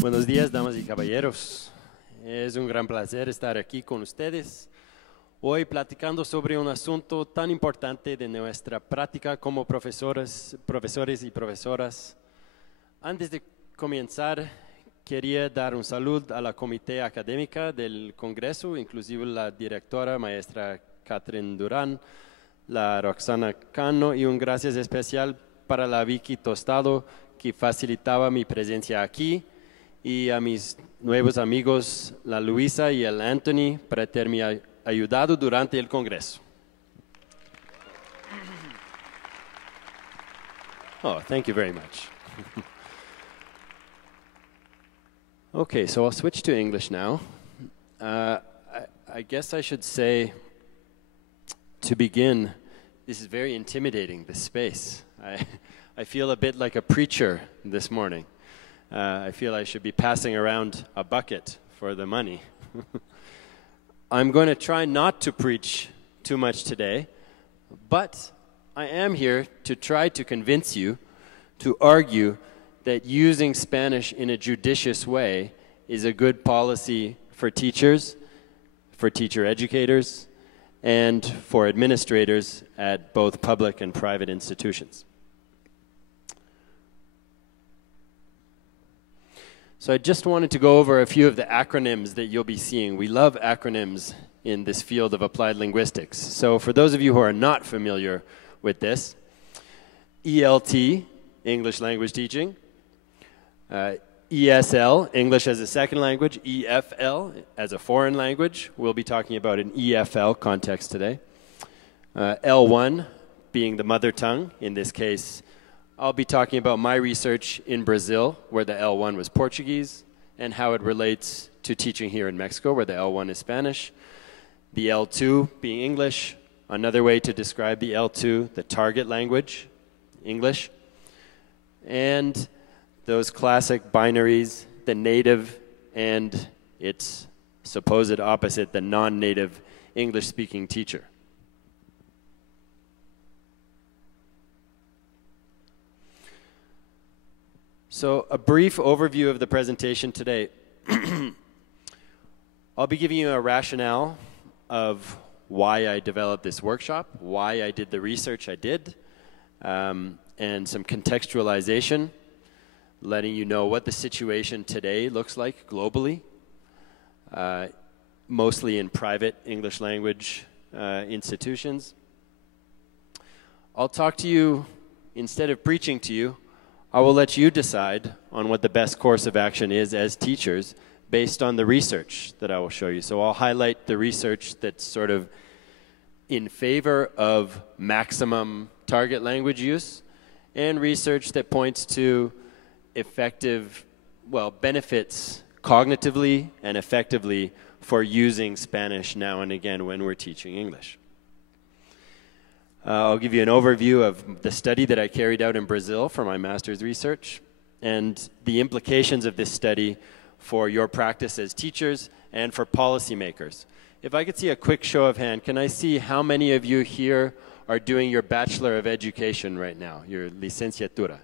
Buenos días, damas y caballeros. Es un gran placer estar aquí con ustedes hoy platicando sobre un asunto tan importante de nuestra práctica como profesores y profesoras. Antes de comenzar, quería dar un saludo a la comité académica del Congreso, inclusive la directora, maestra Catherine Durán, la Roxana Cano, y un gracias especial para la Vicky Tostado, que facilitaba mi presencia aquí, y a mis nuevos amigos, la Luisa y el Anthony, para haberme ayudado durante el Congreso. Oh, thank you very much. Okay, so I'll switch to English now. I guess I should say, to begin, this is very intimidating, this space. I feel a bit like a preacher this morning. I feel I should be passing around a bucket for the money. I'm going to try not to preach too much today, but I am here to try to convince you, to argue that using Spanish in a judicious way is a good policy for teachers, for teacher educators, and for administrators at both public and private institutions. So I just wanted to go over a few of the acronyms that you'll be seeing. We love acronyms in this field of applied linguistics. So for those of you who are not familiar with this, ELT, English Language Teaching, ESL, English as a Second Language, EFL, as a Foreign Language. We'll be talking about an EFL context today. L1 being the mother tongue, in this case, I'll be talking about my research in Brazil, where the L1 was Portuguese, and how it relates to teaching here in Mexico, where the L1 is Spanish. The L2 being English. Another way to describe the L2, the target language, English. And those classic binaries, the native and its supposed opposite, the non-native English-speaking teacher. So a brief overview of the presentation today. I'll be giving you a rationale of why I developed this workshop, why I did the research I did, and some contextualization, letting you know what the situation today looks like globally, mostly in private English language institutions. I'll talk to you, instead of preaching to you, I will let you decide on what the best course of action is as teachers based on the research that I will show you. So I'll highlight the research that's sort of in favor of maximum target language use and research that points to effective, well, benefits cognitively and effectively for using Spanish now and again when we're teaching English. I'll give you an overview of the study that I carried out in Brazil for my master's research and the implications of this study for your practice as teachers and for policymakers. If I could see a quick show of hand, can I see how many of you here are doing your Bachelor of Education right now, your licenciatura?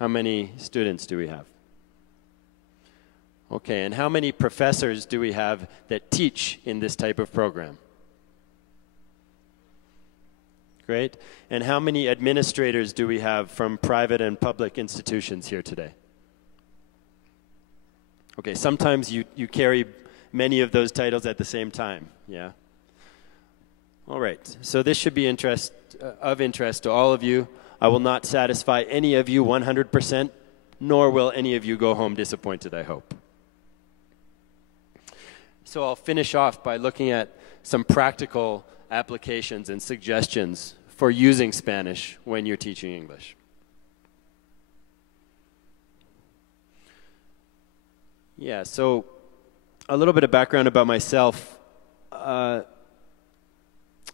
How many students do we have? Okay, and how many professors do we have that teach in this type of program? Great. And how many administrators do we have from private and public institutions here today? Okay, sometimes you carry many of those titles at the same time, yeah? All right, so this should be of interest to all of you. I will not satisfy any of you 100%, nor will any of you go home disappointed, I hope. So I'll finish off by looking at some practical applications and suggestions for using Spanish when you're teaching English. Yeah, so a little bit of background about myself.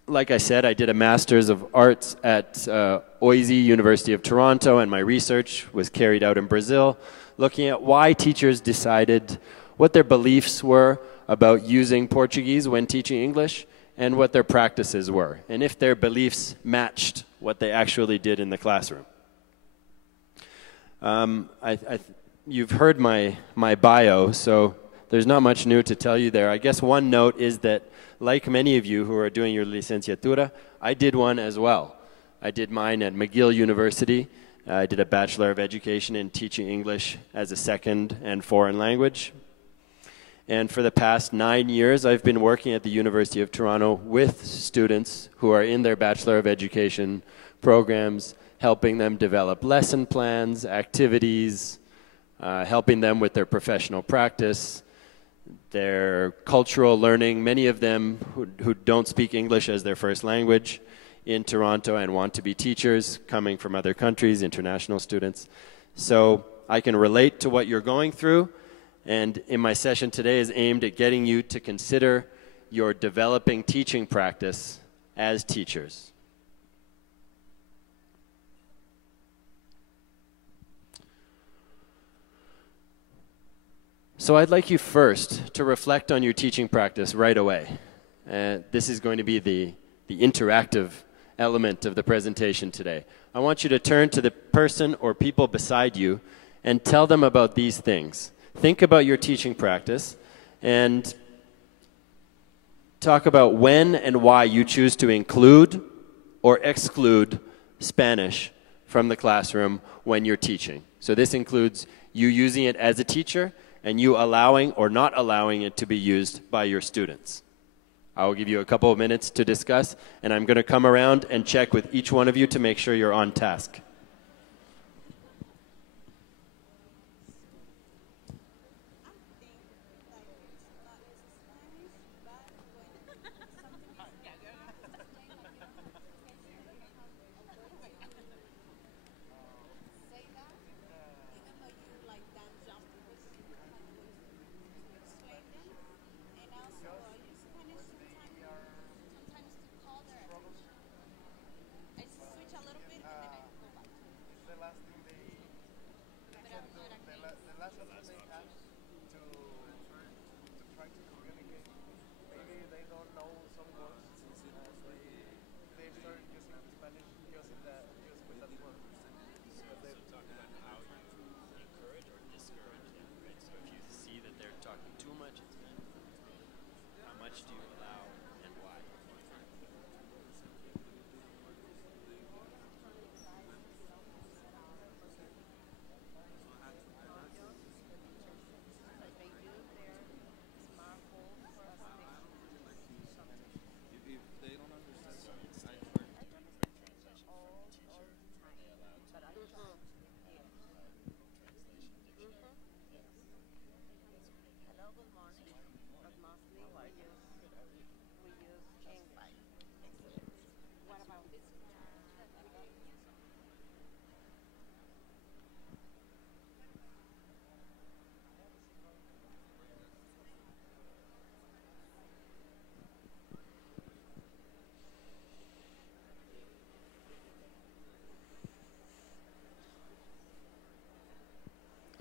Like I said, I did a Master's of Arts at OISE, University of Toronto, and my research was carried out in Brazil, looking at why teachers decided what their beliefs were about using Portuguese when teaching English, and what their practices were, and if their beliefs matched what they actually did in the classroom. You've heard my bio, so there's not much new to tell you there. I guess one note is that, like many of you who are doing your licenciatura, I did one as well. I did mine at McGill University. I did a Bachelor of Education in Teaching English as a second and foreign language. And for the past 9 years, I've been working at the University of Toronto with students who are in their Bachelor of Education programs, helping them develop lesson plans, activities, helping them with their professional practice, their cultural learning. Many of them who don't speak English as their first language in Toronto and want to be teachers, coming from other countries, international students. So I can relate to what you're going through, and in my session today is aimed at getting you to consider your developing teaching practice as teachers. So I'd like you first to reflect on your teaching practice right away. This is going to be the interactive element of the presentation today. I want you to turn to the person or people beside you and tell them about these things. Think about your teaching practice and talk about when and why you choose to include or exclude Spanish from the classroom when you're teaching. So this includes you using it as a teacher and you allowing or not allowing it to be used by your students. I will give you a couple of minutes to discuss, and I'm going to come around and check with each one of you to make sure you're on task.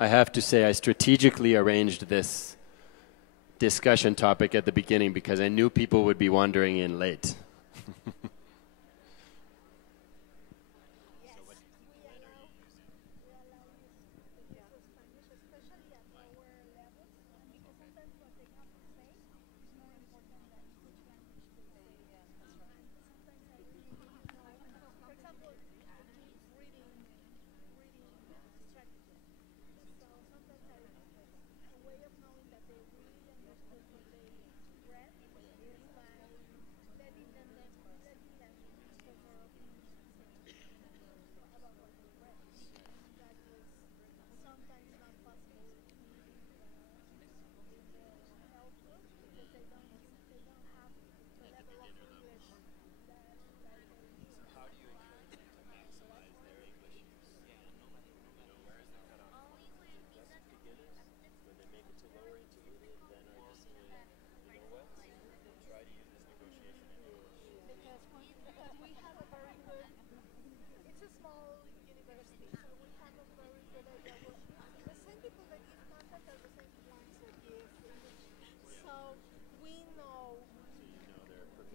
I have to say I strategically arranged this discussion topic at the beginning because I knew people would be wandering in late.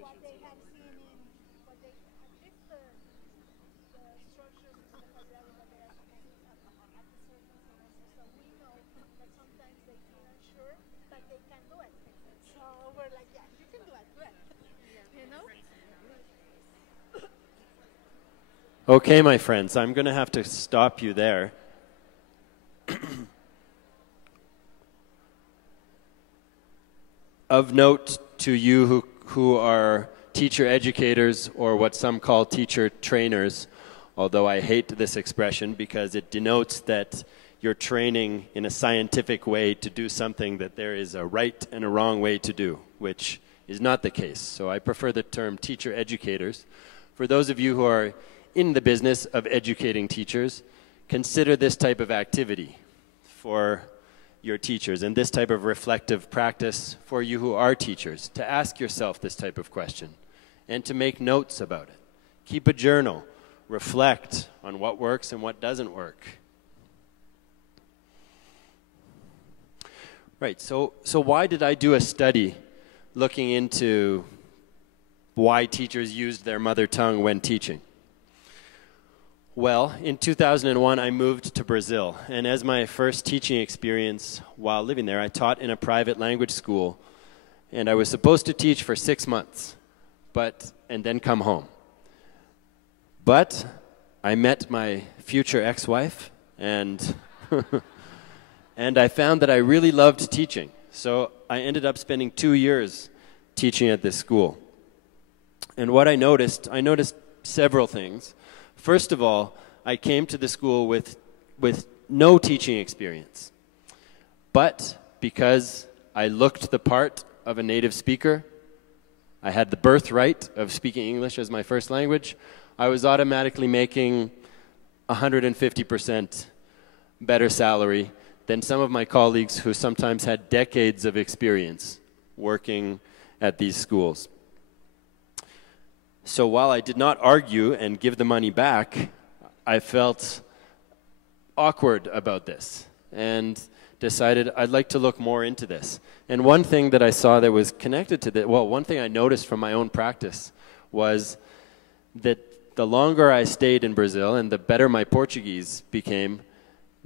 what they have seen in what they at least the structures in the vocabulary that they are supposed to have at the certain semester. So we know that sometimes they feel unsure, but they can do it. So we're like, yeah, you can do it, do it. You know? Okay, my friends, I'm going to have to stop you there. Of note to you who are teacher educators, or what some call teacher trainers, although I hate this expression because it denotes that you're training in a scientific way to do something that there is a right and a wrong way to do, which is not the case. So I prefer the term teacher educators. For those of you who are in the business of educating teachers, consider this type of activity for your teachers, and this type of reflective practice for you who are teachers, to ask yourself this type of question and to make notes about it. Keep a journal. Reflect on what works and what doesn't work. Right, so why did I do a study looking into why teachers used their mother tongue when teaching? Well, in 2001, I moved to Brazil, and as my first teaching experience while living there, I taught in a private language school, and I was supposed to teach for 6 months, and then come home. But I met my future ex-wife, and and I found that I really loved teaching, so I ended up spending 2 years teaching at this school. And what I noticed several things. First of all, I came to the school with no teaching experience. But because I looked the part of a native speaker, I had the birthright of speaking English as my first language, I was automatically making 150% better salary than some of my colleagues who sometimes had decades of experience working at these schools. So while I did not argue and give the money back, I felt awkward about this and decided I'd like to look more into this. And one thing that I saw that was connected to this, well, one thing I noticed from my own practice was that the longer I stayed in Brazil and the better my Portuguese became,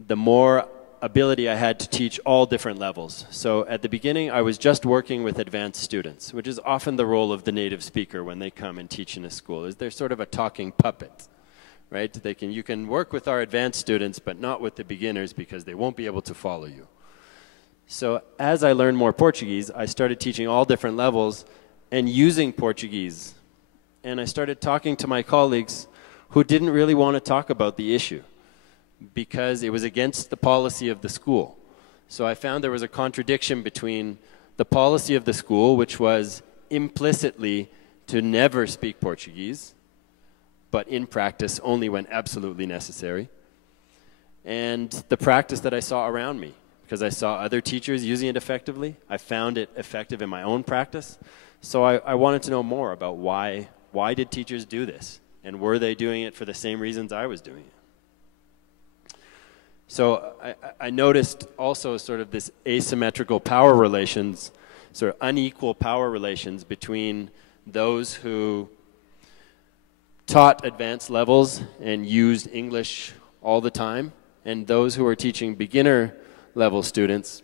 the more ability I had to teach all different levels. So at the beginning, I was just working with advanced students, which is often the role of the native speaker when they come and teach in a school, is they're sort of a talking puppet, right? You can work with our advanced students, but not with the beginners because they won't be able to follow you. So as I learned more Portuguese, I started teaching all different levels and using Portuguese. And I started talking to my colleagues who didn't really want to talk about the issue, because it was against the policy of the school. So I found there was a contradiction between the policy of the school, which was implicitly to never speak Portuguese, but in practice only when absolutely necessary, and the practice that I saw around me, because I saw other teachers using it effectively. I found it effective in my own practice. So I wanted to know more about why did teachers do this, and were they doing it for the same reasons I was doing it? So I noticed also sort of this asymmetrical power relations, sort of unequal power relations between those who taught advanced levels and used English all the time, and those who were teaching beginner level students.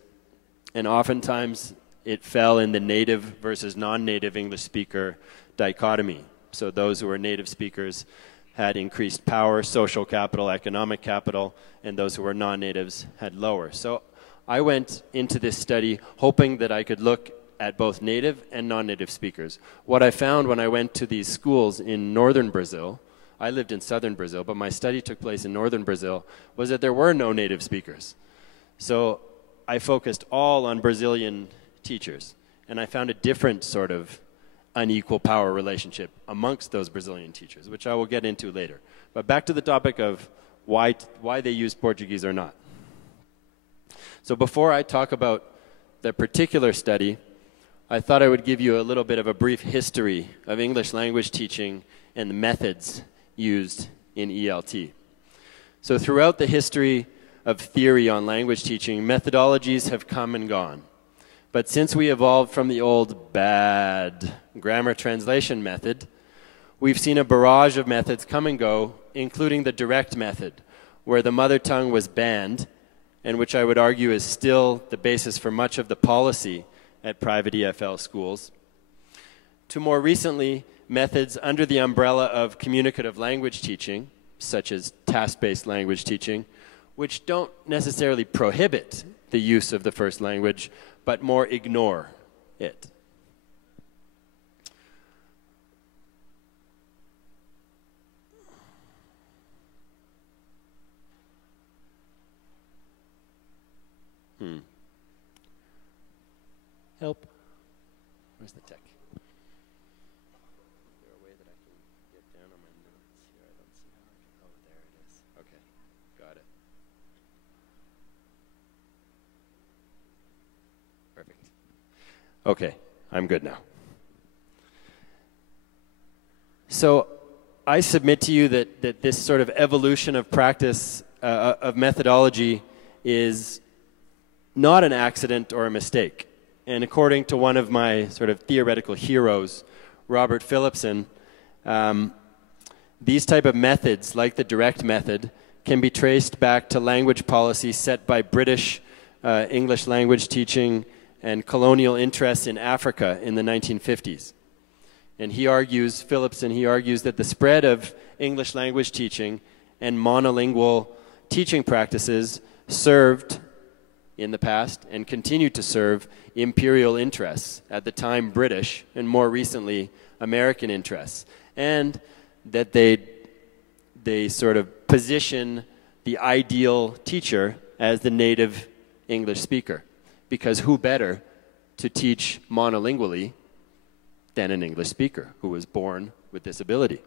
And oftentimes it fell in the native versus non-native English speaker dichotomy. So those who were native speakers had increased power, social capital, economic capital, and those who were non-natives had lower. So I went into this study hoping that I could look at both native and non-native speakers. What I found when I went to these schools in northern Brazil, I lived in southern Brazil, but my study took place in northern Brazil, was that there were no native speakers. So I focused all on Brazilian teachers, and I found a different sort of unequal power relationship amongst those Brazilian teachers, which I will get into later. But back to the topic of why they use Portuguese or not. So before I talk about the particular study, I thought I would give you a little bit of a brief history of English language teaching and the methods used in ELT. So throughout the history of theory on language teaching, methodologies have come and gone. But since we evolved from the old bad grammar translation method, we've seen a barrage of methods come and go, including the direct method, where the mother tongue was banned, and which I would argue is still the basis for much of the policy at private EFL schools, to more recently, methods under the umbrella of communicative language teaching, such as task-based language teaching, which don't necessarily prohibit the use of the first language, but more ignore it. Help. Where's the tech? Is there a way that I can get down on my notes here? I don't see how I can. Oh, there it is. Okay, got it. Perfect. Okay, I'm good now. So I submit to you that this sort of evolution of practice, of methodology, is not an accident or a mistake. And according to one of my sort of theoretical heroes, Robert Phillipson, these type of methods, like the direct method, can be traced back to language policy set by British English language teaching and colonial interests in Africa in the 1950s. And he argues, Phillipson, he argues that the spread of English language teaching and monolingual teaching practices served in the past and continue to serve imperial interests, at the time British and more recently American interests, and that they sort of position the ideal teacher as the native English speaker, because who better to teach monolingually than an English speaker who was born with this ability.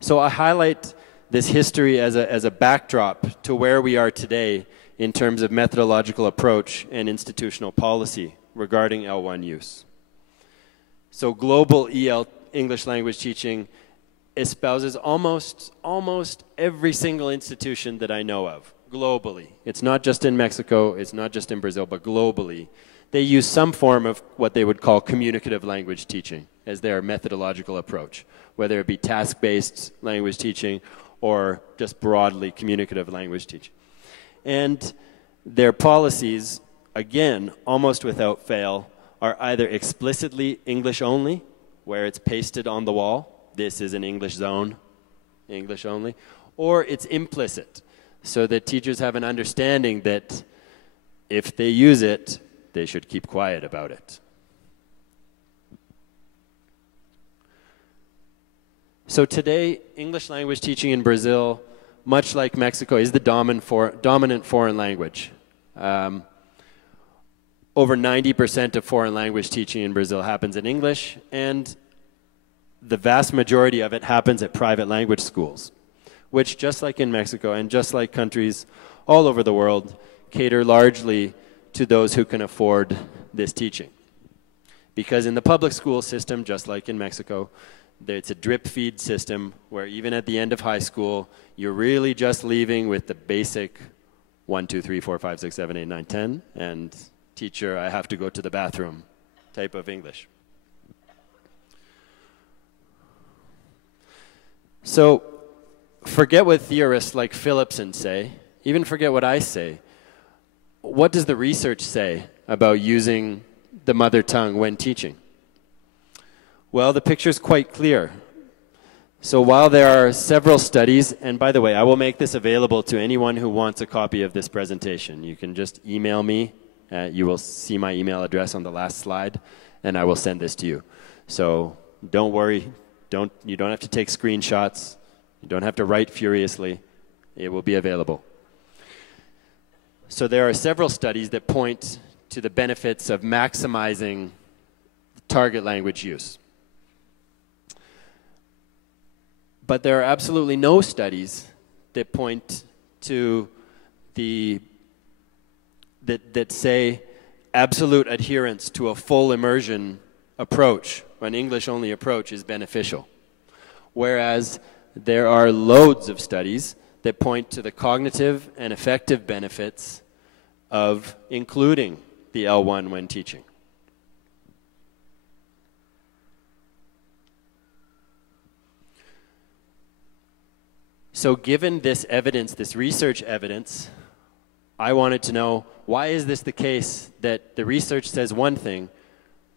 So I highlight this history as a backdrop to where we are today in terms of methodological approach and institutional policy regarding L1 use. So global English language teaching espouses almost every single institution that I know of, globally. It's not just in Mexico, it's not just in Brazil, but globally. They use some form of what they would call communicative language teaching as their methodological approach, whether it be task-based language teaching or just broadly communicative language teaching. And their policies, again, almost without fail, are either explicitly English only, where it's pasted on the wall, this is an English zone, English only, or it's implicit, so that teachers have an understanding that if they use it, they should keep quiet about it. So today, English language teaching in Brazil, much like Mexico, is the dominant foreign language. Over 90% of foreign language teaching in Brazil happens in English, and the vast majority of it happens at private language schools, which, just like in Mexico and just like countries all over the world, cater largely to those who can afford this teaching. Because in the public school system, just like in Mexico, it's a drip feed system where even at the end of high school, you're really just leaving with the basic 1, 2, 3, 4, 5, 6, 7, 8, 9, 10, and teacher, I have to go to the bathroom type of English. So forget what theorists like Phillipson say, even forget what I say. What does the research say about using the mother tongue when teaching? Well, the picture is quite clear. So while there are several studies, and by the way, I will make this available to anyone who wants a copy of this presentation. You can just email me. You will see my email address on the last slide, and I will send this to you. So don't worry. You don't have to take screenshots. You don't have to write furiously. It will be available. So there are several studies that point to the benefits of maximizing target language use. But there are absolutely no studies that point to that say absolute adherence to a full immersion approach, an English-only approach, is beneficial. Whereas there are loads of studies that point to the cognitive and affective benefits of including the L1 when teaching? So given this evidence, this research evidence, I wanted to know, why is this the case that the research says one thing,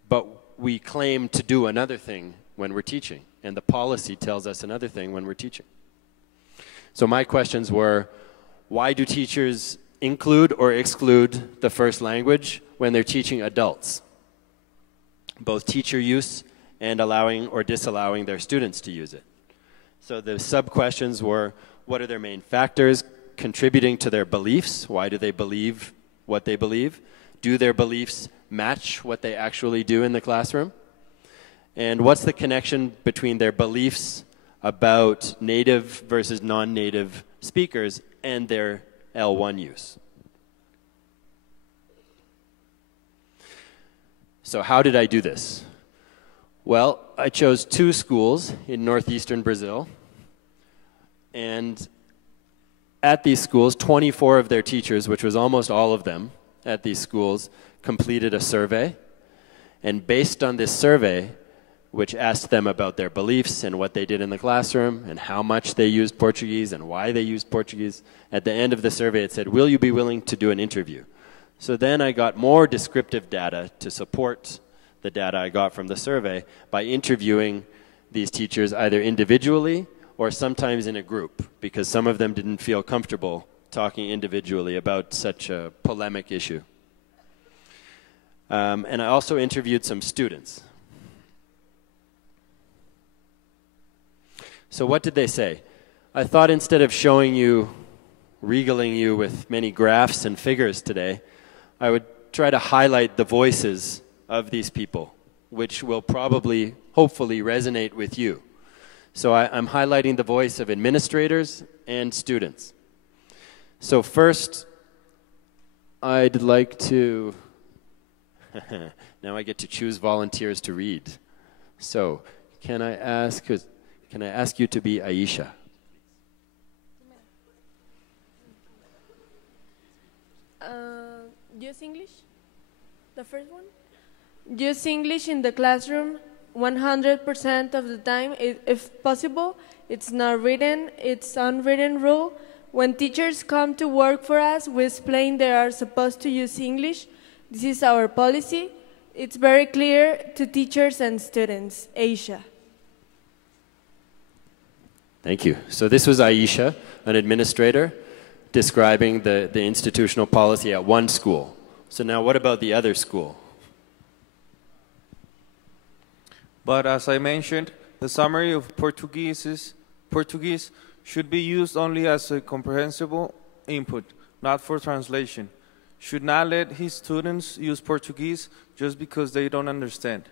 but we claim to do another thing when we're teaching, and the policy tells us another thing when we're teaching? So my questions were, why do teachers include or exclude the first language when they're teaching adults? Both teacher use and allowing or disallowing their students to use it. So the sub-questions were, what are their main factors contributing to their beliefs? Why do they believe what they believe? Do their beliefs match what they actually do in the classroom? And what's the connection between their beliefs about native versus non-native speakers and their L1 use? So how did I do this? Well, I chose 2 schools in northeastern Brazil, and at these schools, 24 of their teachers, which was almost all of them at these schools, completed a survey. And based on this survey, which asked them about their beliefs and what they did in the classroom and how much they used Portuguese and why they used Portuguese, at the end of the survey it said, will you be willing to do an interview? So then I got more descriptive data to support the data I got from the survey by interviewing these teachers either individually or sometimes in a group, because some of them didn't feel comfortable talking individually about such a polemic issue. And I also interviewed some students. So what did they say? I thought instead of showing you, regaling you with many graphs and figures today, I would try to highlight the voices of these people, which will probably, hopefully, resonate with you. So I'm highlighting the voice of administrators and students. So first, I'd like to, now I get to choose volunteers to read. So can I ask you to be Aisha? Use English? The first one? Use English in the classroom 100% of the time, if possible. It's not written, it's unwritten rule. When teachers come to work for us, we explain they are supposed to use English. This is our policy. It's very clear to teachers and students. Aisha. Thank you. So this was Aisha, an administrator, describing the institutional policy at one school. So now what about the other school? But as I mentioned, the summary of Portuguese should be used only as a comprehensible input, not for translation. Should not let his students use Portuguese just because they don't understand.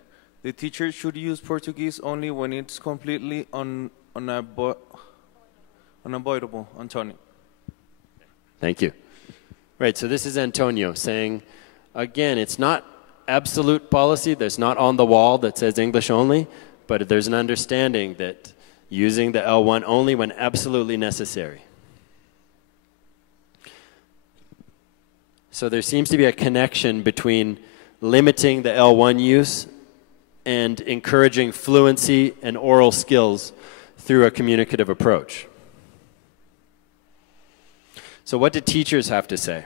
The teacher should use Portuguese only when it's completely unavoidable. Antonio. Thank you. Right, so this is Antonio saying, again, it's not absolute policy. There's not on the wall that says English only, but there's an understanding that using the L1 only when absolutely necessary. So there seems to be a connection between limiting the L1 use and encouraging fluency and oral skills through a communicative approach. So what do teachers have to say?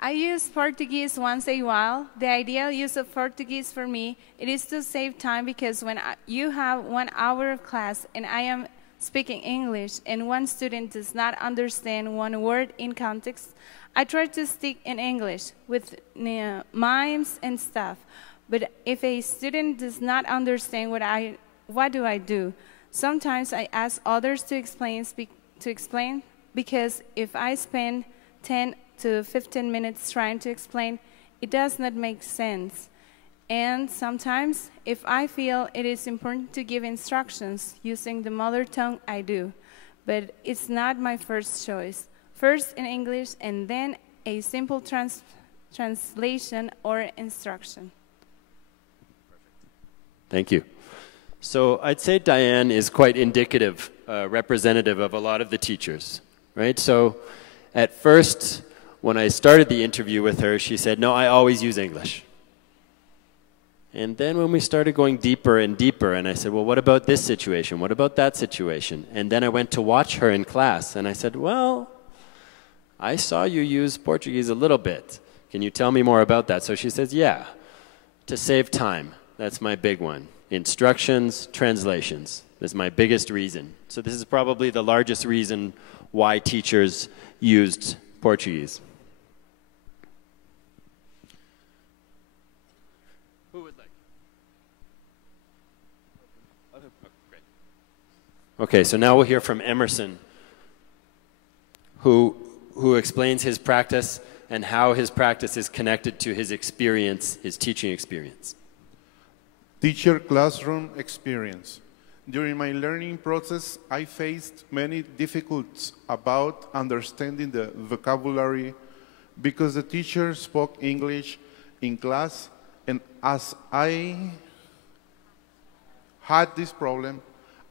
I use Portuguese once in a while. The ideal use of Portuguese for me, it is to save time, because when you have 1 hour of class and I am speaking English and one student does not understand one word in context, I try to stick in English with mimes and stuff. But if a student does not understand what do I do? Sometimes I ask others to explain, because if I spend 10 to 15 minutes trying to explain, it does not make sense. And sometimes, if I feel it is important to give instructions using the mother tongue, I do. But it's not my first choice. First in English, and then a simple translation or instruction. Thank you. So I'd say Diane is quite indicative, representative of a lot of the teachers, right? So at first, when I started the interview with her, she said, no, I always use English. And then when we started going deeper and deeper, and I said, well, what about this situation? What about that situation? And then I went to watch her in class, and I said, well, I saw you use Portuguese a little bit. Can you tell me more about that? So she says, yeah, to save time. That's my big one. Instructions, translations. That's my biggest reason. So this is probably the largest reason why teachers used Portuguese. Who would like? Oh, great. Okay, so now we'll hear from Emerson, who explains his practice and how his practice is connected to his experience, his teaching experience. Teacher classroom experience. During my learning process, I faced many difficulties about understanding the vocabulary because the teacher spoke English in class, and as I had this problem,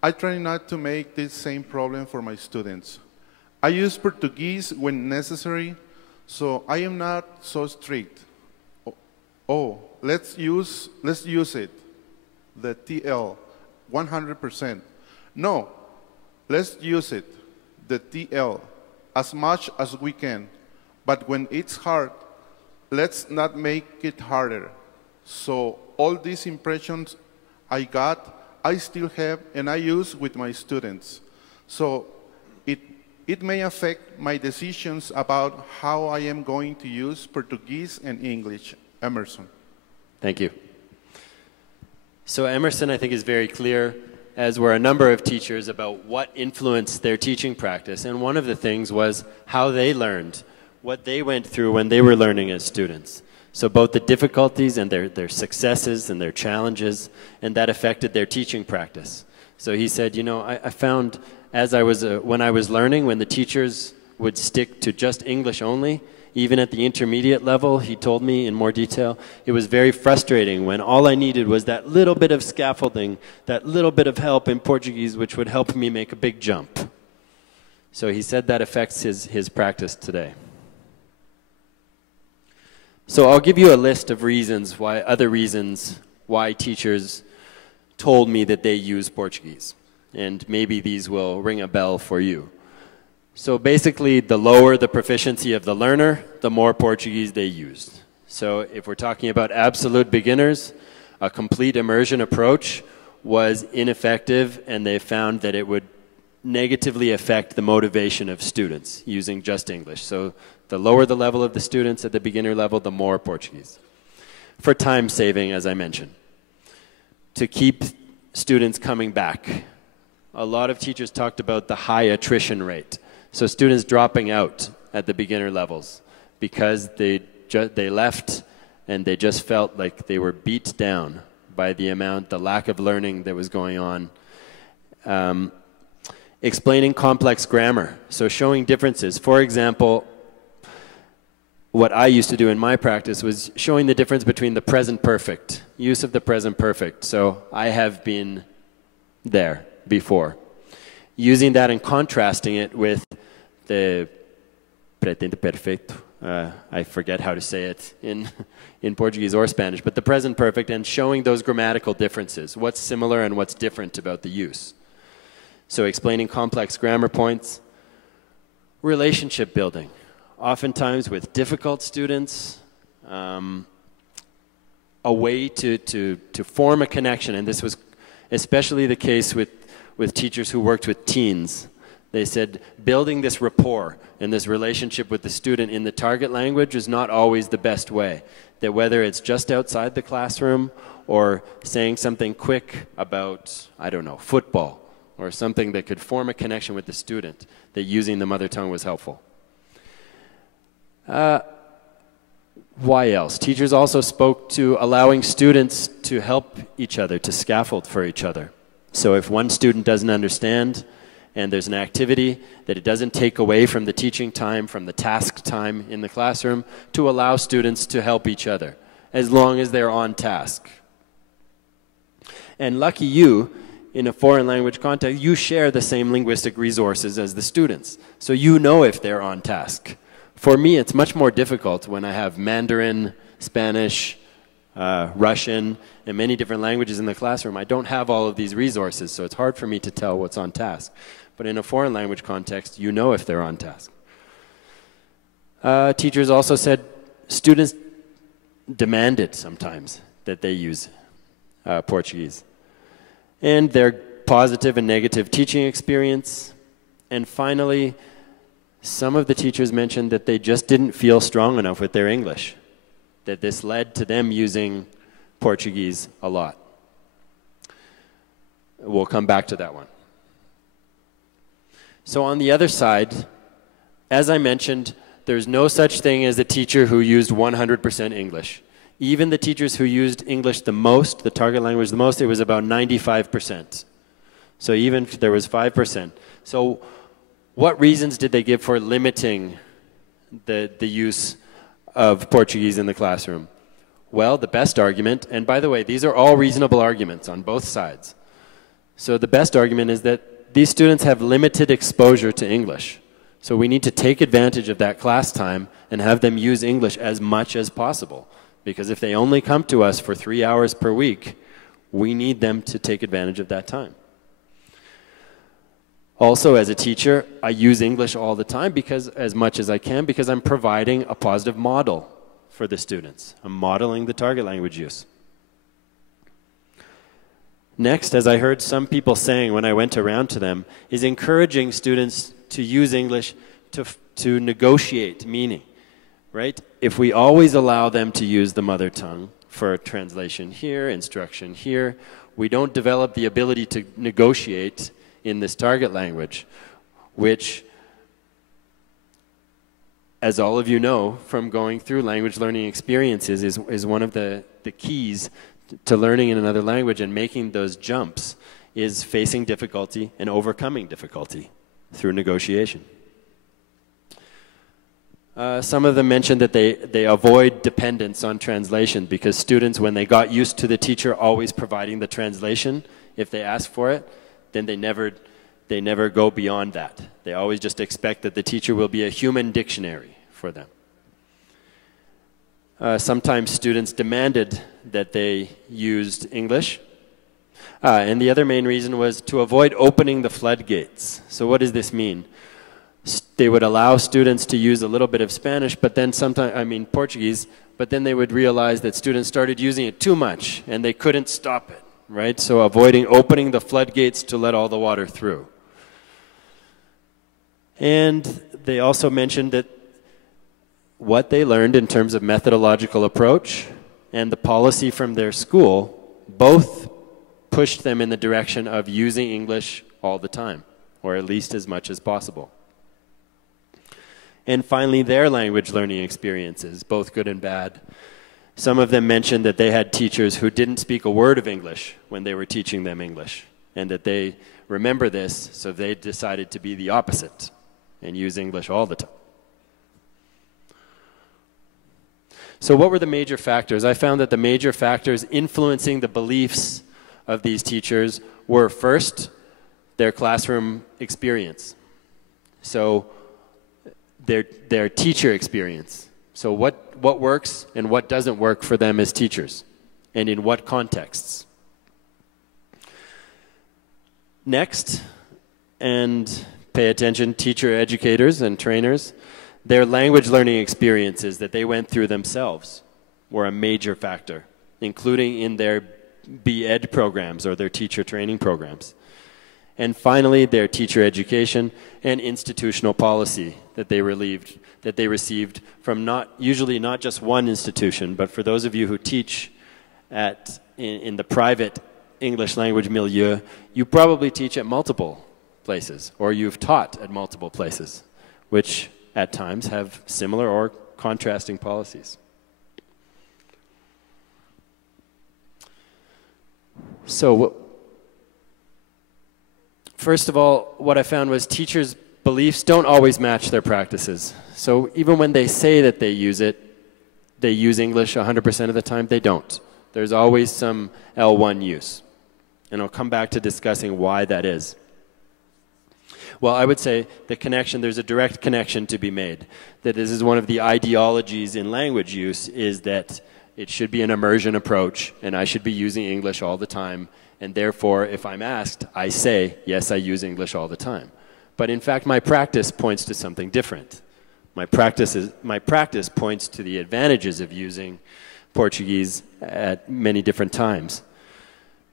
I try not to make this same problem for my students. I use Portuguese when necessary, so I am not so strict. Oh, let's use it. The TL, 100%. No, let's use it, the TL, as much as we can. But when it's hard, let's not make it harder. So all these impressions I got, I still have and I use with my students. So it may affect my decisions about how I am going to use Portuguese and English. Emerson. Thank you. So Emerson, I think, is very clear, as were a number of teachers, about what influenced their teaching practice. And one of the things was how they learned, what they went through when they were learning as students. So both the difficulties and their successes and their challenges, and that affected their teaching practice. So he said, you know, I found as I was, when I was learning, when the teachers would stick to just English only, even at the intermediate level, he told me in more detail, it was very frustrating when all I needed was that little bit of scaffolding, that little bit of help in Portuguese, which would help me make a big jump. So he said that affects his practice today. So I'll give you a list of reasons why teachers told me that they use Portuguese. And maybe these will ring a bell for you. So basically, the lower the proficiency of the learner, the more Portuguese they used. So if we're talking about absolute beginners, a complete immersion approach was ineffective, and they found that it would negatively affect the motivation of students using just English. So the lower the level of the students at the beginner level, the more Portuguese. For time saving, as I mentioned. To keep students coming back. A lot of teachers talked about the high attrition rate. So students dropping out at the beginner levels because they left and they just felt like they were beat down by the lack of learning that was going on. Explaining complex grammar, so showing differences. For example, what I used to do in my practice was showing the difference between the present perfect, use of the present perfect. So I have been there before. Using that and contrasting it with the pretente perfeito. I forget how to say it in Portuguese or Spanish, but the present perfect, and showing those grammatical differences, what's similar and what's different about the use. So explaining complex grammar points. Relationship building. Oftentimes with difficult students, a way to form a connection, and this was especially the case with teachers who worked with teens. They said building this rapport and this relationship with the student in the target language is not always the best way. That whether it's just outside the classroom or saying something quick about, I don't know, football or something that could form a connection with the student, that using the mother tongue was helpful. Why else? Teachers also spoke to allowing students to help each other, to scaffold for each other. So if one student doesn't understand and there's an activity, that it doesn't take away from the teaching time, from the task time in the classroom, to allow students to help each other, as long as they're on task. And lucky you, in a foreign language context, you share the same linguistic resources as the students. So you know if they're on task. For me, it's much more difficult when I have Mandarin, Spanish, Russian, and many different languages in the classroom. I don't have all of these resources, so it's hard for me to tell what's on task. But in a foreign language context, you know if they're on task. Teachers also said students demanded sometimes that they use Portuguese. And their positive and negative teaching experience. And finally, some of the teachers mentioned that they just didn't feel strong enough with their English, that this led to them using Portuguese a lot. We'll come back to that one. So on the other side, as I mentioned, there's no such thing as a teacher who used 100% English. Even the teachers who used English the most, the target language the most, it was about 95%. So even if there was 5%. So what reasons did they give for limiting the use of Portuguese in the classroom? Well, the best argument, and by the way, these are all reasonable arguments on both sides. So the best argument is that these students have limited exposure to English. So we need to take advantage of that class time and have them use English as much as possible. Because if they only come to us for 3 hours per week, we need them to take advantage of that time. Also, as a teacher, I use English all the time because, as much as I can, because I'm providing a positive model for the students. I'm modeling the target language use. Next, as I heard some people saying when I went around to them, is encouraging students to use English to negotiate meaning. Right? If we always allow them to use the mother tongue for translation here, instruction here, we don't develop the ability to negotiate in this target language, which, as all of you know from going through language learning experiences, is one of the keys to learning in another language and making those jumps, is facing difficulty and overcoming difficulty through negotiation. Some of them mentioned that they avoid dependence on translation because students, when they got used to the teacher always providing the translation, if they ask for it, then they never go beyond that. They always just expect that the teacher will be a human dictionary for them. Sometimes students demanded that they used English. And the other main reason was to avoid opening the floodgates. So what does this mean? They would allow students to use a little bit of Spanish, but then Portuguese, but then they would realize that students started using it too much and they couldn't stop it, right? So avoiding opening the floodgates to let all the water through. And they also mentioned that what they learned in terms of methodological approach and the policy from their school both pushed them in the direction of using English all the time, or at least as much as possible. And finally, their language learning experiences, both good and bad. Some of them mentioned that they had teachers who didn't speak a word of English when they were teaching them English, and that they remember this, so they decided to be the opposite and use English all the time. So what were the major factors? I found that the major factors influencing the beliefs of these teachers were, first, their classroom experience. So their teacher experience. So what works and what doesn't work for them as teachers, and in what contexts. Next, and pay attention, teacher educators and trainers, their language learning experiences that they went through themselves were a major factor, including in their B.Ed programs or their teacher training programs. And finally, their teacher education and institutional policy that they received from usually not just one institution, but for those of you who teach in the private English language milieu, you probably teach at multiple places, or you've taught at multiple places, which at times have similar or contrasting policies. So, first of all, what I found was teachers' beliefs don't always match their practices. So even when they say that they use English 100% of the time, they don't. There's always some L1 use. And I'll come back to discussing why that is. Well, I would say the connection, there's a direct connection to be made. That this is one of the ideologies in language use, is that it should be an immersion approach, and I should be using English all the time. And therefore, if I'm asked, I say, yes, I use English all the time. But in fact, my practice points to something different. My practice points to the advantages of using Portuguese at many different times.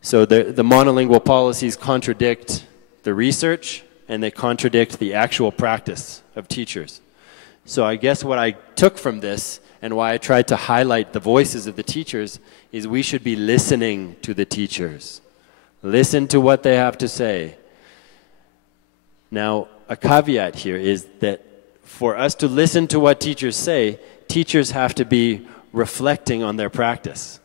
So the monolingual policies contradict the research, and they contradict the actual practice of teachers. So I guess what I took from this, and why I tried to highlight the voices of the teachers, is we should be listening to the teachers. Listen to what they have to say. Now, a caveat here is that for us to listen to what teachers say, teachers have to be reflecting on their practice.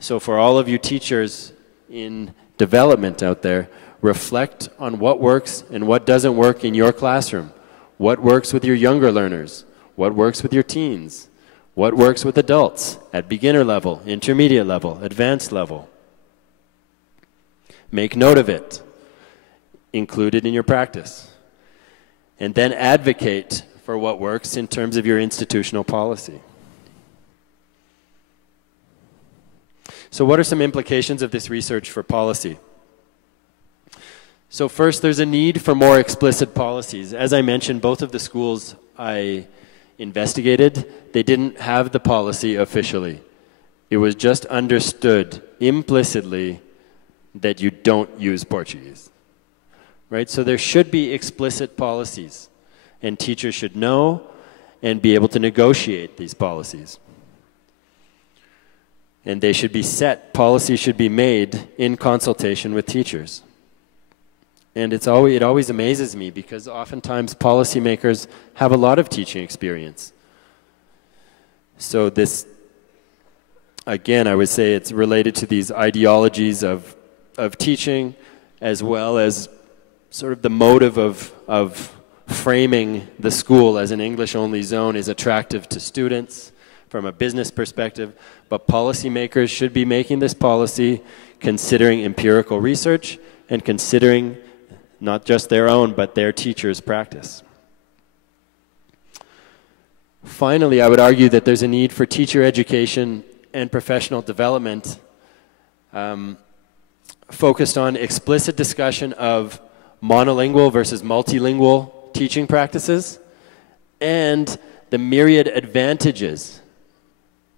So for all of you teachers in development out there, reflect on what works and what doesn't work in your classroom. What works with your younger learners? What works with your teens? What works with adults at beginner level, intermediate level, advanced level? Make note of it. Include it in your practice. And then advocate for what works in terms of your institutional policy. So what are some implications of this research for policy? So first, there's a need for more explicit policies. As I mentioned, both of the schools I investigated, they didn't have the policy officially. It was just understood implicitly that you don't use Portuguese. Right? So there should be explicit policies, and teachers should know and be able to negotiate these policies. And they should be set, policies should be made in consultation with teachers. And it always amazes me, because oftentimes policymakers have a lot of teaching experience. So this, again, I would say it's related to these ideologies of teaching, as well as sort of the motive of framing the school as an English-only zone is attractive to students from a business perspective. But policymakers should be making this policy considering empirical research and considering not just their own, but their teachers' practice. Finally, I would argue that there's a need for teacher education and professional development focused on explicit discussion of monolingual versus multilingual teaching practices and the myriad advantages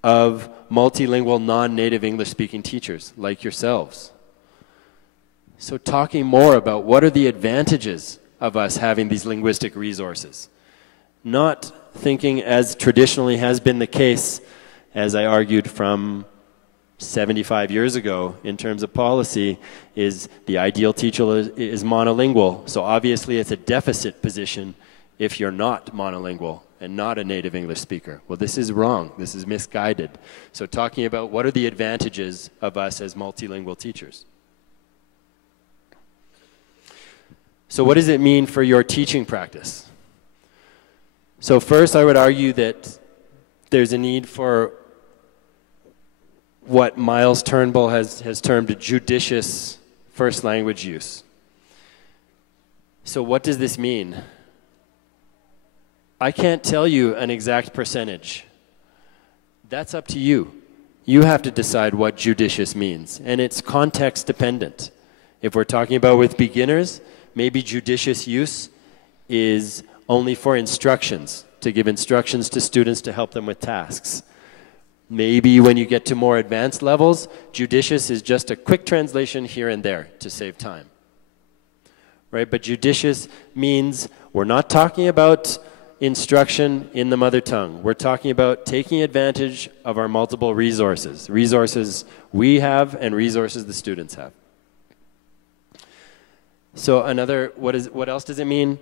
of multilingual non-native English-speaking teachers like yourselves. So talking more about what are the advantages of us having these linguistic resources. Not thinking, as traditionally has been the case, as I argued from 75 years ago in terms of policy, is the ideal teacher is monolingual. So obviously it's a deficit position if you're not monolingual and not a native English speaker. Well, this is wrong. This is misguided. So talking about what are the advantages of us as multilingual teachers. So what does it mean for your teaching practice? So first, I would argue that there's a need for what Miles Turnbull has termed judicious first language use. So what does this mean? I can't tell you an exact percentage. That's up to you. You have to decide what judicious means, and it's context dependent. If we're talking about with beginners, maybe judicious use is only for instructions, to give instructions to students to help them with tasks. Maybe when you get to more advanced levels, judicious is just a quick translation here and there to save time. Right? But judicious means we're not talking about instruction in the mother tongue. We're talking about taking advantage of our multiple resources. Resources we have and resources the students have. So what else does it mean?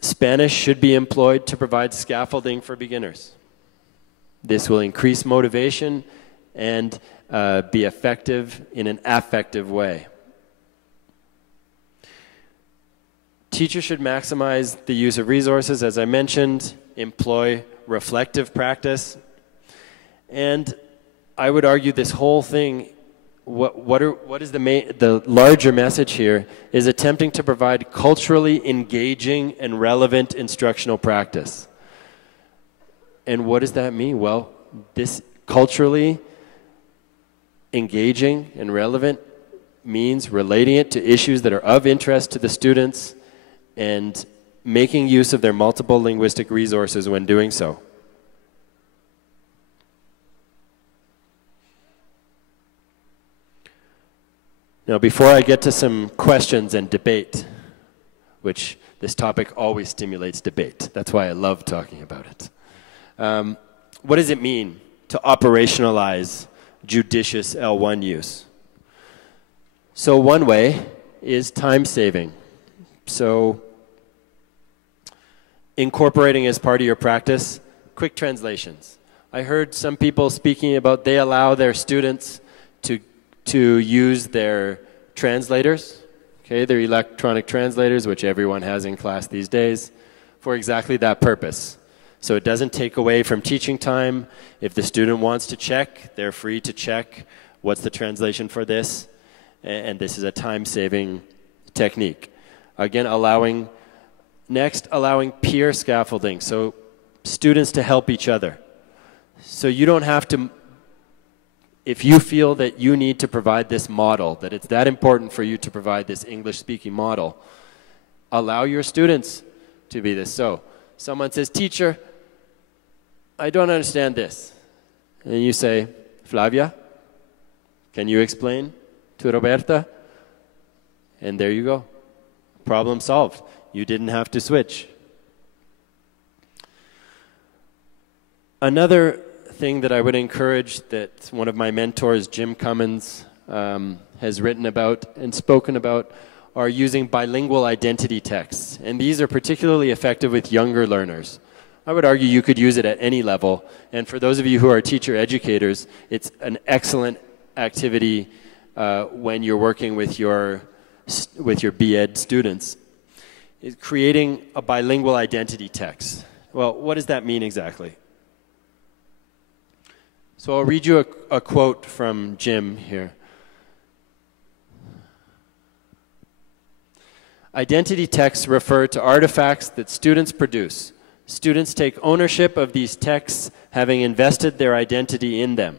Spanish should be employed to provide scaffolding for beginners. This will increase motivation and be effective in an affective way. Teachers should maximize the use of resources, as I mentioned, employ reflective practice. And I would argue this whole thing what is the larger message here is attempting to provide culturally engaging and relevant instructional practice. And what does that mean? Well, this culturally engaging and relevant means relating it to issues that are of interest to the students and making use of their multiple linguistic resources when doing so. Now, before I get to some questions and debate, which this topic always stimulates debate. That's why I love talking about it. What does it mean to operationalize judicious L1 use? So one way is time saving. So incorporating as part of your practice quick translations. I heard some people speaking about they allow their students to use their translators, okay, their electronic translators, which everyone has in class these days, for exactly that purpose. So it doesn't take away from teaching time. If the student wants to check, they're free to check what's the translation for this, and this is a time-saving technique. Again, allowing peer scaffolding, so students to help each other. So you don't have to, if you feel that you need to provide this model, that it's that important for you to provide this English-speaking model, allow your students to be this. So someone says, teacher, I don't understand this. And you say, Flavia, can you explain to Roberta? And there you go. Problem solved. You didn't have to switch. Another thing that I would encourage that one of my mentors, Jim Cummins, has written about and spoken about are using bilingual identity texts. And these are particularly effective with younger learners. I would argue you could use it at any level. And for those of you who are teacher educators, it's an excellent activity when you're working with your B.Ed students. Is creating a bilingual identity text. Well, what does that mean exactly? So I'll read you a quote from Jim here. Identity texts refer to artifacts that students produce. Students take ownership of these texts, having invested their identity in them.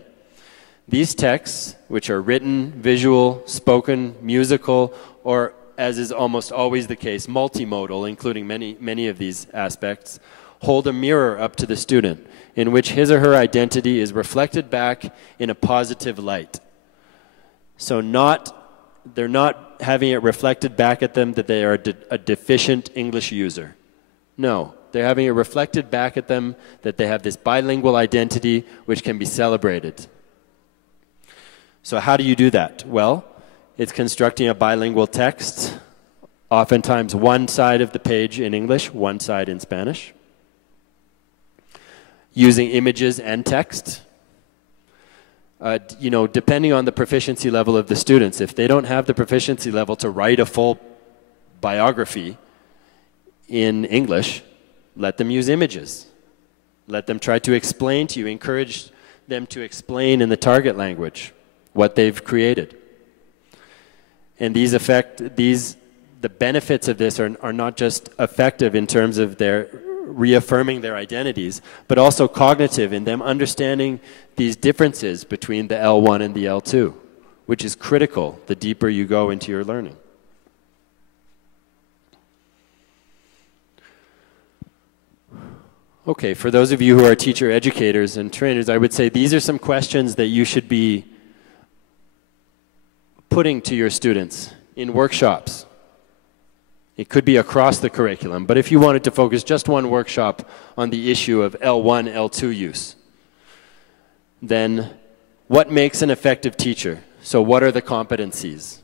These texts, which are written, visual, spoken, musical, or, as is almost always the case, multimodal, including many of these aspects, hold a mirror up to the student, in which his or her identity is reflected back in a positive light. So they're not having it reflected back at them that they are a deficient English user. No, they're having it reflected back at them that they have this bilingual identity which can be celebrated. So how do you do that? Well, it's constructing a bilingual text, oftentimes one side of the page in English, one side in Spanish. Using images and text. Depending on the proficiency level of the students. If they don't have the proficiency level to write a full biography in English, let them use images. Let them try to explain to you, encourage them to explain in the target language what they've created. And the benefits of this are not just effective in terms of their reaffirming their identities, but also cognitive in them understanding these differences between the L1 and the L2, which is critical the deeper you go into your learning. Okay, for those of you who are teacher educators and trainers, I would say these are some questions that you should be putting to your students in workshops. It could be across the curriculum, but if you wanted to focus just one workshop on the issue of L1, L2 use, then what makes an effective teacher? So what are the competencies?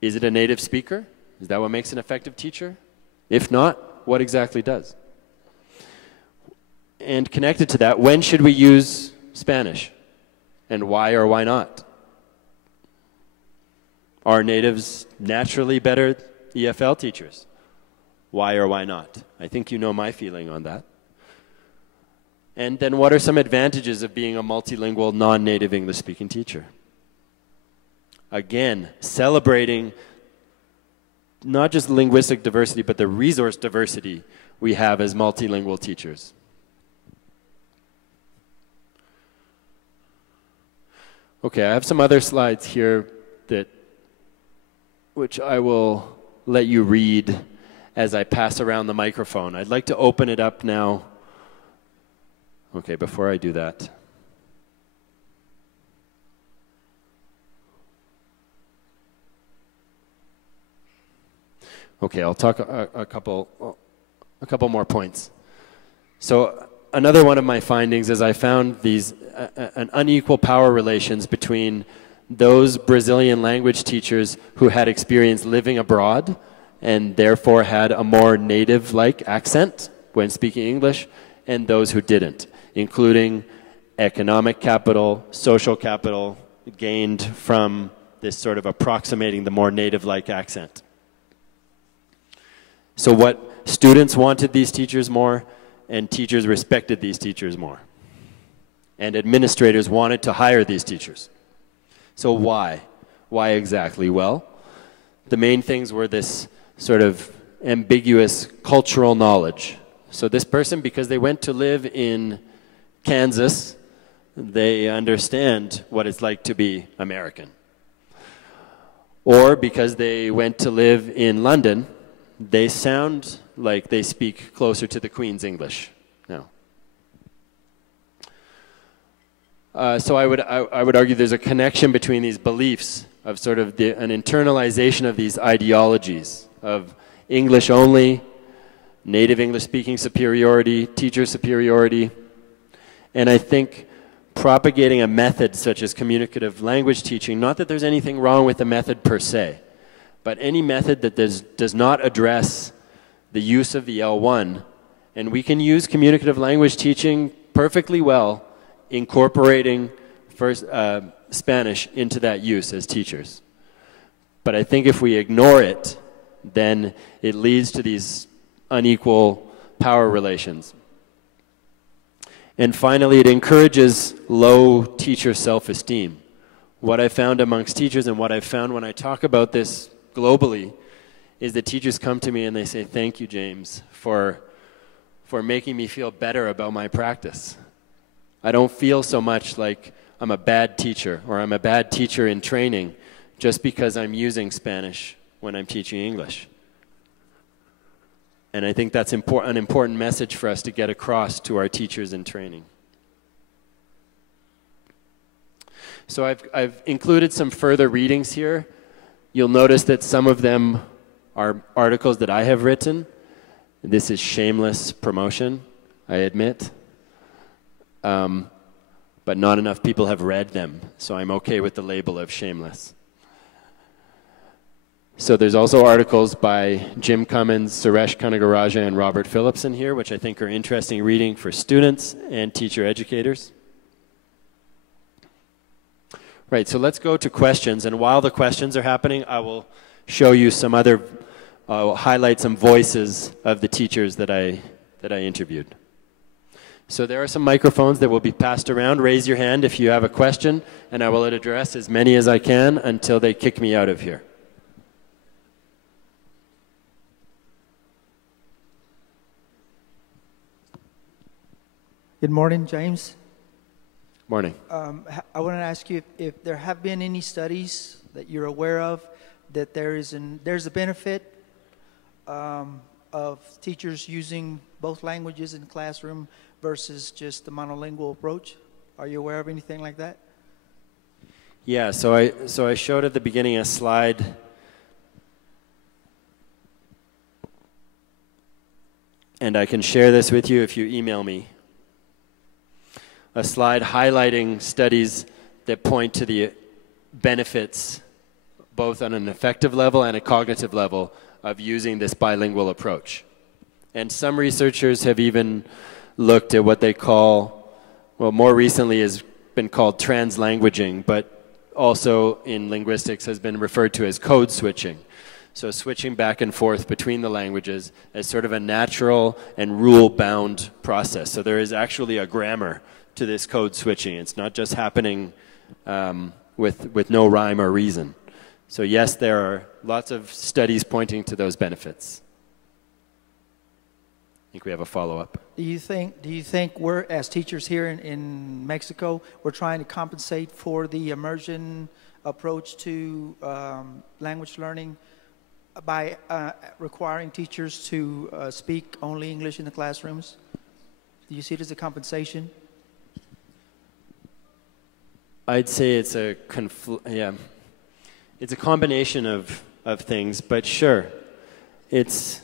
Is it a native speaker? Is that what makes an effective teacher? If not, what exactly does? And connected to that, when should we use Spanish? And why or why not? Are natives naturally better EFL teachers? Why or why not? I think you know my feeling on that. And then what are some advantages of being a multilingual, non-native English-speaking teacher? Again, celebrating not just linguistic diversity, but the resource diversity we have as multilingual teachers. Okay, I have some other slides here which I will let you read as I pass around the microphone. I'd like to open it up now. Okay, before I do that. Okay, I'll talk a couple more points. So another one of my findings is I found an unequal power relations between those Brazilian language teachers who had experience living abroad and therefore had a more native-like accent when speaking English, and those who didn't, including economic capital, social capital gained from this sort of approximating the more native-like accent. So what students wanted these teachers more, and teachers respected these teachers more. And administrators wanted to hire these teachers. So why? Why exactly? Well, the main things were this sort of ambiguous cultural knowledge. So this person, because they went to live in Kansas, they understand what it's like to be American. Or because they went to live in London, they sound like they speak closer to the Queen's English now. So I would argue there's a connection between these beliefs of sort of an internalization of these ideologies of English only, native English speaking superiority, teacher superiority, and I think propagating a method such as communicative language teaching, not that there's anything wrong with the method per se, but any method that does not address the use of the L1, and we can use communicative language teaching perfectly well, incorporating Spanish into that use as teachers. But I think if we ignore it, then it leads to these unequal power relations. And finally, it encourages low teacher self-esteem. What I found amongst teachers and what I found when I talk about this globally is that teachers come to me and they say, "Thank you, James, for making me feel better about my practice. I don't feel so much like I'm a bad teacher or I'm a bad teacher in training just because I'm using Spanish when I'm teaching English." And I think that's an important message for us to get across to our teachers in training. So I've included some further readings here. You'll notice that some of them are articles that I have written. This is shameless promotion, I admit. But not enough people have read them, so I'm okay with the label of shameless. So there's also articles by Jim Cummins, Suresh Kanagaraja, and Robert Phillipson here, which I think are interesting reading for students and teacher educators. Right, so let's go to questions, and while the questions are happening, I will show you some other, highlight some voices of the teachers that I interviewed. So there are some microphones that will be passed around. Raise your hand if you have a question, and I will address as many as I can until they kick me out of here. Good morning, James. Morning. I want to ask you if there have been any studies that you're aware of that there's a benefit of teachers using both languages in the classroom versus just the monolingual approach. Are you aware of anything like that? Yeah, so I showed at the beginning a slide and I can share this with you if you email me. A slide highlighting studies that point to the benefits both on an affective level and a cognitive level of using this bilingual approach. And some researchers have even looked at what they call, well, more recently has been called translanguaging, but also in linguistics has been referred to as code switching. So switching back and forth between the languages as sort of a natural and rule-bound process. So there is actually a grammar to this code switching. It's not just happening with no rhyme or reason. So yes, there are lots of studies pointing to those benefits. I think we have a follow-up. Do you think we're, as teachers here in Mexico, we're trying to compensate for the immersion approach to language learning by requiring teachers to speak only English in the classrooms? Do you see it as a compensation? I'd say it's a it's a combination of things, but sure, it's,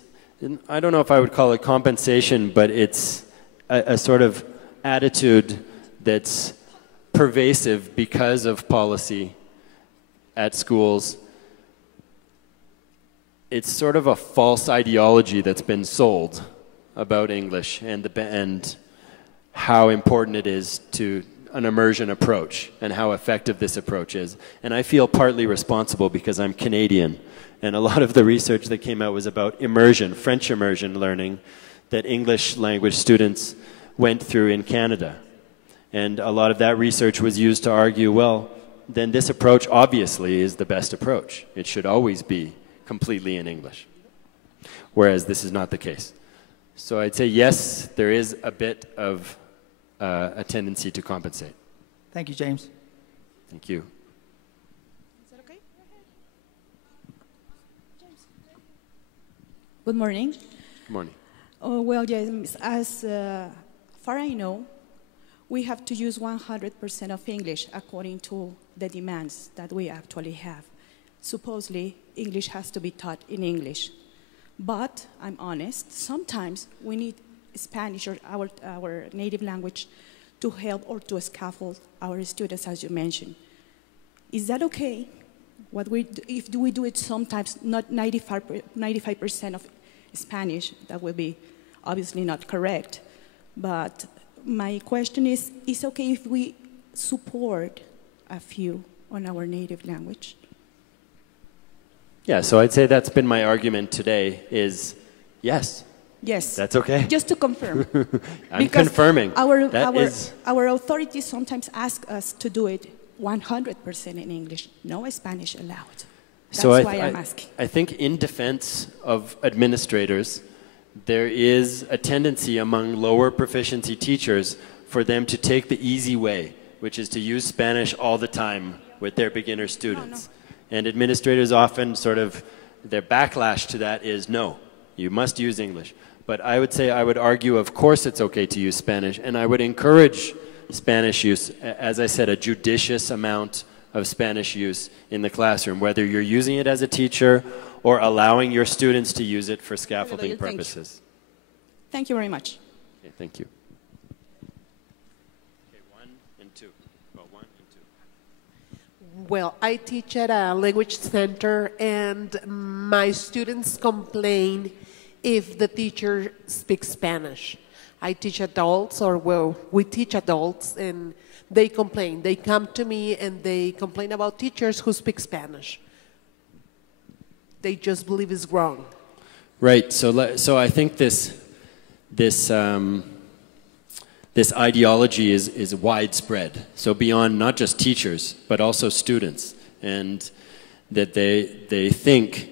I don't know if I would call it compensation, but it's a sort of attitude that's pervasive because of policy at schools. It's sort of a false ideology that's been sold about English and how important it is to an immersion approach and how effective this approach is. And I feel partly responsible because I'm Canadian, and a lot of the research that came out was about immersion, French immersion learning that English language students went through in Canada. And a lot of that research was used to argue, well, then this approach obviously is the best approach. It should always be completely in English, whereas this is not the case. So I'd say yes, there is a bit of a tendency to compensate. Thank you, James. Thank you. Is that okay? Go ahead. James. Good morning. Good morning. Oh, well, James, as far I know, we have to use 100% of English according to the demands that we actually have. Supposedly, English has to be taught in English. But, I'm honest, sometimes we need Spanish or our native language to help or to scaffold our students, as you mentioned. Is that okay? If we do it sometimes, not 95% of Spanish, that will be obviously not correct. But my question is okay if we support a few on our native language? Yeah, so I'd say that's been my argument today is yes. Yes. That's okay. Just to confirm. I'm confirming. Our authorities sometimes ask us to do it 100% in English. No Spanish allowed. That's why I'm asking. I think in defense of administrators, there is a tendency among lower proficiency teachers for them to take the easy way, which is to use Spanish all the time with their beginner students. And administrators often sort of, their backlash to that is, no, you must use English. But I would say, I would argue, of course it's okay to use Spanish, and I would encourage Spanish use, as I said, a judicious amount of Spanish use in the classroom, whether you're using it as a teacher or allowing your students to use it for scaffolding purposes. Thank you very much. Okay, thank you. Okay, 1 and 2. Well, 1 and 2. Well, I teach at a language center, and my students complain if the teacher speaks Spanish. I teach adults, or well, we teach adults, and they complain. They come to me and they complain about teachers who speak Spanish. They just believe it's wrong. Right. So I think this ideology is widespread. So beyond not just teachers, but also students, and that they think,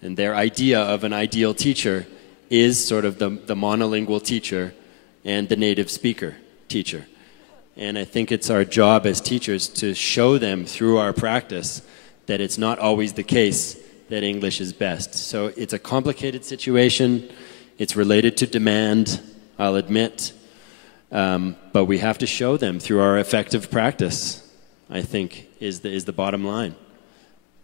and their idea of an ideal teacher is sort of the monolingual teacher and the native speaker teacher. And I think it's our job as teachers to show them through our practice that it's not always the case that English is best. So it's a complicated situation. It's related to demand, I'll admit. But we have to show them through our effective practice, I think, is the bottom line.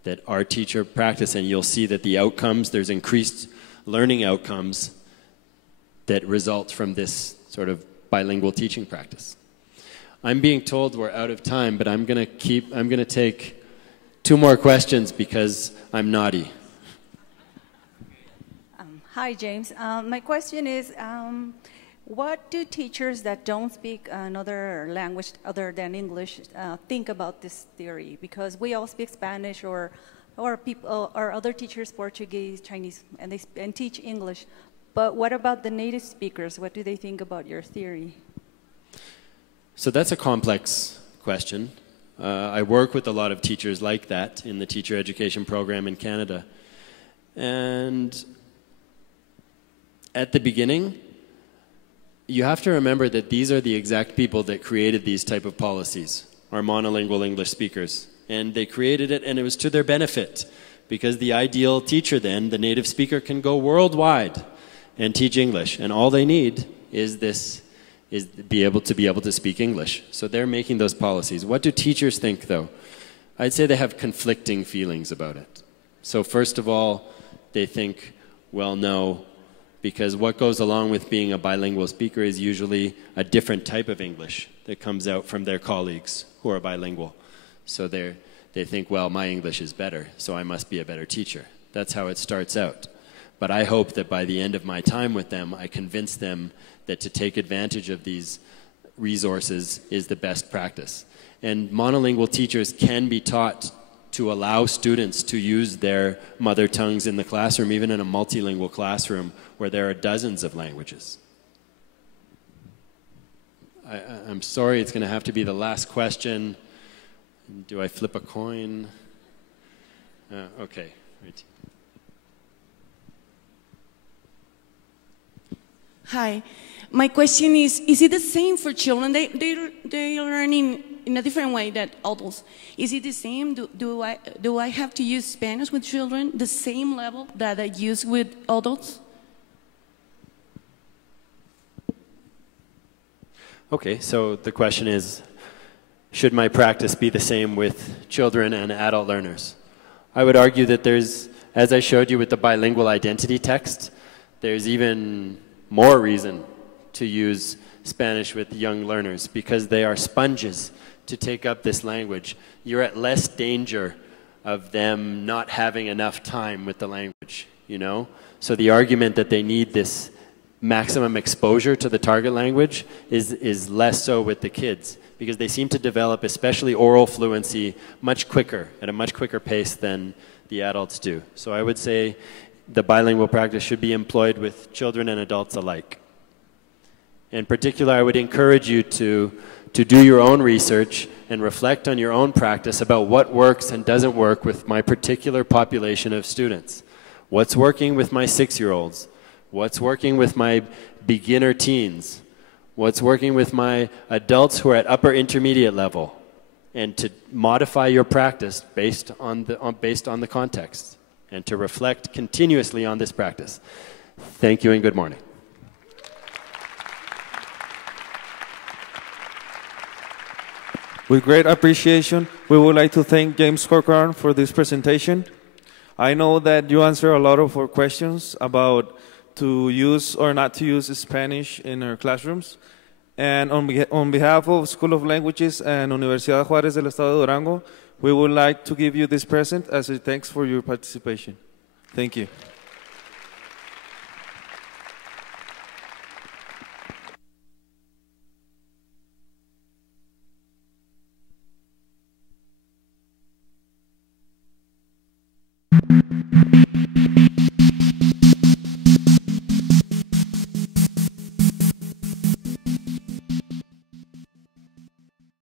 That our teacher practice, and you'll see that the outcomes, there's increased learning outcomes that result from this sort of bilingual teaching practice. I'm being told we're out of time, but I'm going to take 2 more questions because I'm naughty. Hi, James. My question is, what do teachers that don't speak another language other than English think about this theory? Because we all speak Spanish or or people or other teachers Portuguese, Chinese, and they teach English. But what about the native speakers? What do they think about your theory? So that's a complex question. I work with a lot of teachers like that in the teacher education program in Canada. And at the beginning, you have to remember that these are the exact people that created these type of policies, are monolingual English speakers. And they created it, and it was to their benefit, because the ideal teacher then, the native speaker, can go worldwide and teach English. And all they need is be able to speak English. So they're making those policies. What do teachers think, though? I'd say they have conflicting feelings about it. So first of all, they think, well, no, because what goes along with being a bilingual speaker is usually a different type of English that comes out from their colleagues who are bilingual. So they think, well, my English is better, so I must be a better teacher. That's how it starts out. But I hope that by the end of my time with them, I convince them that to take advantage of these resources is the best practice. And monolingual teachers can be taught to allow students to use their mother tongues in the classroom, even in a multilingual classroom where there are dozens of languages. I'm sorry, it's going to have to be the last question. Do I flip a coin? Okay. Right. Hi. My question is it the same for children? They are learning in a different way than adults. Is it the same? Do I have to use Spanish with children the same level that I use with adults? Okay, so the question is, should my practice be the same with children and adult learners? I would argue that there's, as I showed you with the bilingual identity text, there's even more reason to use Spanish with young learners because they are sponges to take up this language. You're at less danger of them not having enough time with the language, you know? So the argument that they need this maximum exposure to the target language is less so with the kids because they seem to develop, especially oral fluency, much quicker, at a much quicker pace than the adults do. So I would say the bilingual practice should be employed with children and adults alike. In particular, I would encourage you to do your own research and reflect on your own practice about what works and doesn't work with my particular population of students. What's working with my 6-year-olds? What's working with my beginner teens? What's working with my adults who are at upper intermediate level? And to modify your practice based on the context and to reflect continuously on this practice. Thank you and good morning. With great appreciation, we would like to thank James Corcoran for this presentation. I know that you answer a lot of our questions about to use or not to use Spanish in our classrooms. And on behalf of School of Languages and Universidad Juárez del Estado de Durango, we would like to give you this present as a thanks for your participation. Thank you.